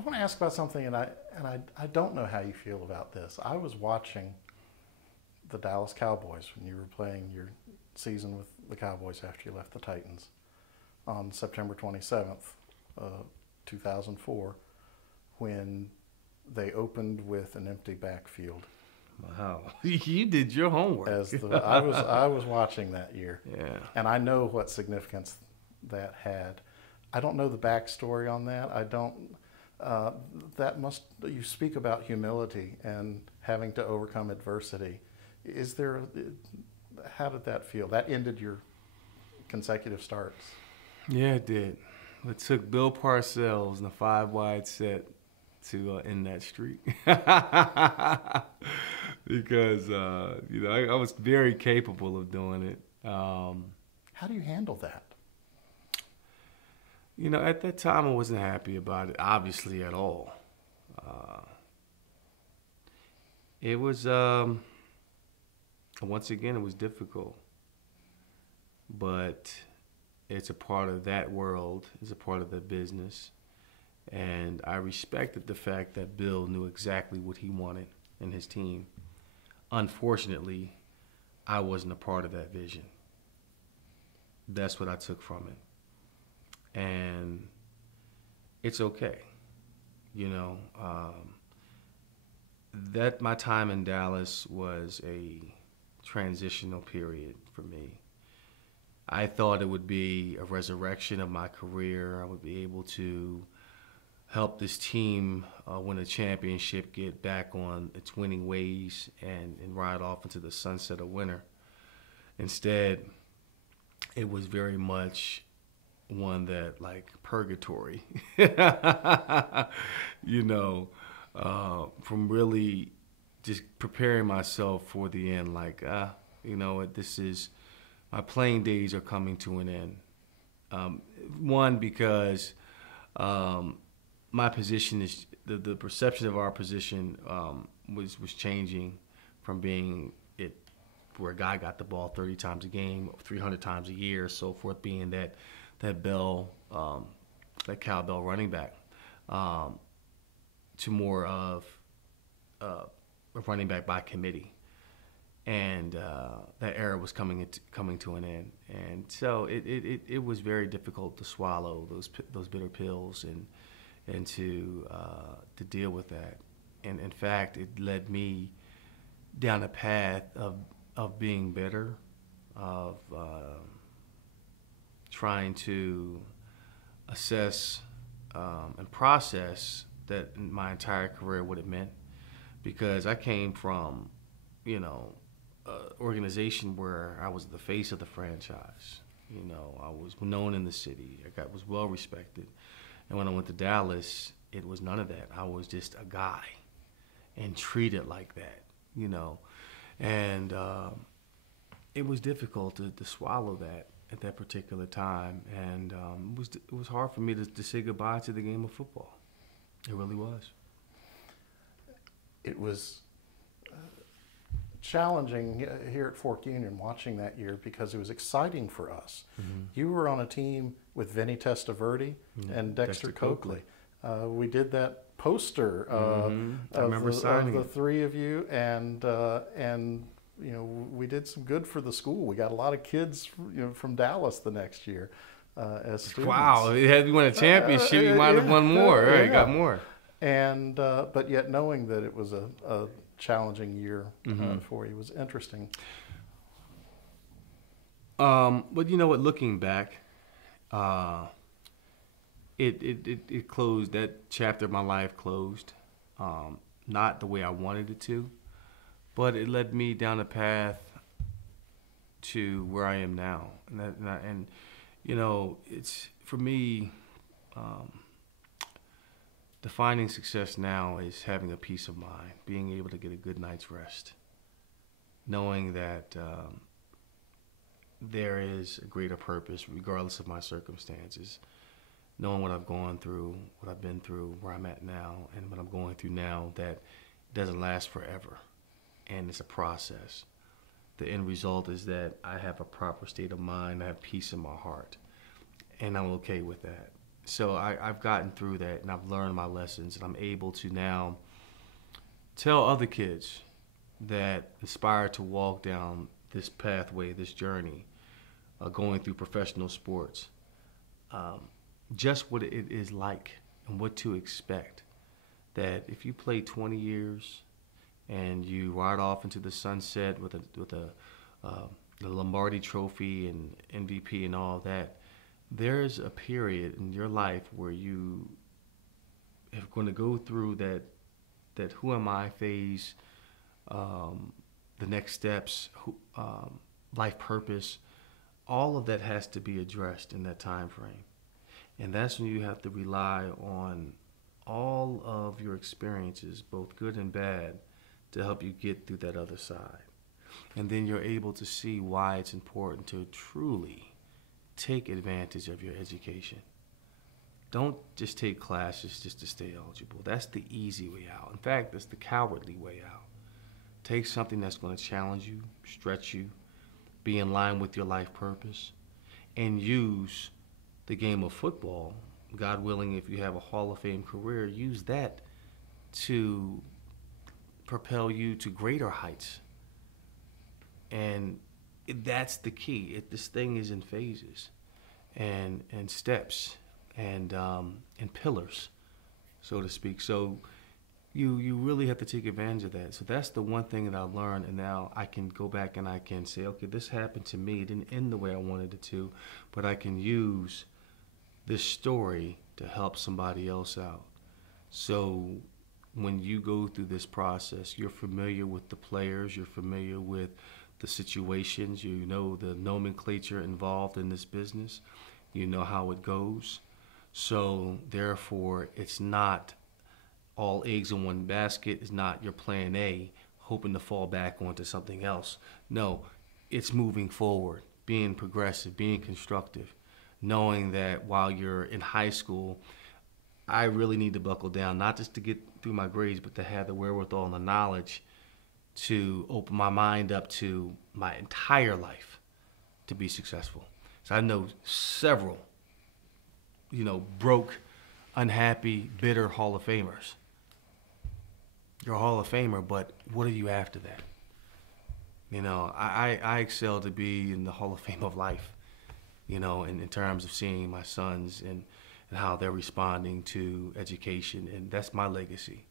I want to ask about something, and I don't know how you feel about this. I was watching the Dallas Cowboys when you were playing your season with the Cowboys after you left the Titans on September 27th, 2004, when they opened with an empty backfield. Wow, you did your homework. I was watching that year, Yeah. and I know what significance that had. I don't know the backstory on that. I don't. You speak about humility and having to overcome adversity. Is there? How did that feel? That ended your consecutive starts. Yeah, it did. It took Bill Parcells and a 5-wide set to end that streak. Because I was very capable of doing it. How do you handle that? At that time I wasn't happy about it, obviously, at all. It was once again, it was difficult, but it's a part of that world. It's a part of the business. And I respected the fact that Bill knew exactly what he wanted in his team. Unfortunately, I wasn't a part of that vision. That's what I took from it. And it's okay. That my time in Dallas was a transitional period for me. I thought it would be a resurrection of my career. I would be able to help this team win a championship, get back on its winning ways, and ride off into the sunset of winter. Instead, it was very much one that, like, purgatory. From really just preparing myself for the end, like, this is, my playing days are coming to an end. One, because my position is, the perception of our position was changing from being it where a guy got the ball 30 times a game, 300 times a year, so forth, being that cowbell running back, to more of a running back by committee. And that era was coming to an end, and so it was very difficult to swallow those bitter pills and to deal with that. And in fact, it led me down a path of being bitter, of trying to assess and process that my entire career would have meant, because I came from organization where I was the face of the franchise. I was known in the city. I was well respected. And when I went to Dallas, it was none of that. I was just a guy and treated like that, And it was difficult to swallow that at that particular time. And it was hard for me to say goodbye to the game of football. It really was. It was challenging here at Fork Union watching that year, because it was exciting for us. Mm-hmm. You were on a team with Vinny Testaverde and Dexter Coakley. We did that poster of the three of you, and we did some good for the school. We got a lot of kids from Dallas the next year as students. Wow, had we won a championship, you might have won more. Right, yeah. Got more. And but yet knowing that it was a challenging year for you was interesting. But you know what? Looking back, it closed. That chapter of my life closed, not the way I wanted it to, but it led me down a path to where I am now. And it's for me. Defining success now is having a peace of mind, being able to get a good night's rest, knowing that there is a greater purpose regardless of my circumstances, knowing what I've gone through, what I've been through, where I'm at now, and what I'm going through now, that it doesn't last forever, and it's a process. The end result is that I have a proper state of mind, I have peace in my heart, and I'm okay with that. So I've gotten through that, and I've learned my lessons, and I'm able to now tell other kids that aspire to walk down this pathway, this journey, going through professional sports, just what it is like and what to expect. That if you play 20 years and you ride off into the sunset with the Lombardi Trophy and MVP and all that, there's a period in your life where you are going to go through that who am I phase, the next steps, life purpose. All of that has to be addressed in that time frame. And that's when you have to rely on all of your experiences, both good and bad, to help you get through that other side. And then you're able to see why it's important to truly take advantage of your education. Don't just take classes just to stay eligible. That's the easy way out. In fact, that's the cowardly way out. Take something that's going to challenge you, stretch you, be in line with your life purpose, and use the game of football, God willing, if you have a Hall of Fame career, use that to propel you to greater heights. And that's the key. This thing is in phases and steps and pillars, so to speak. So you really have to take advantage of that. So that's the one thing that I learned, and now I can go back and I can say, okay, this happened to me. It didn't end the way I wanted it to, but I can use this story to help somebody else out. So when you go through this process, you're familiar with the players, you're familiar with the situations, you know the nomenclature involved in this business, you know how it goes. So therefore, it's not all eggs in one basket. It's not your plan A, hoping to fall back onto something else. No, it's moving forward, being progressive, being constructive, knowing that while you're in high school, I really need to buckle down, not just to get through my grades, but to have the wherewithal and the knowledge to open my mind up to my entire life to be successful. So I know several, broke, unhappy, bitter Hall of Famers. You're a Hall of Famer, but what are you after that? I excel to be in the Hall of Fame of life, in terms of seeing my sons and how they're responding to education, and that's my legacy.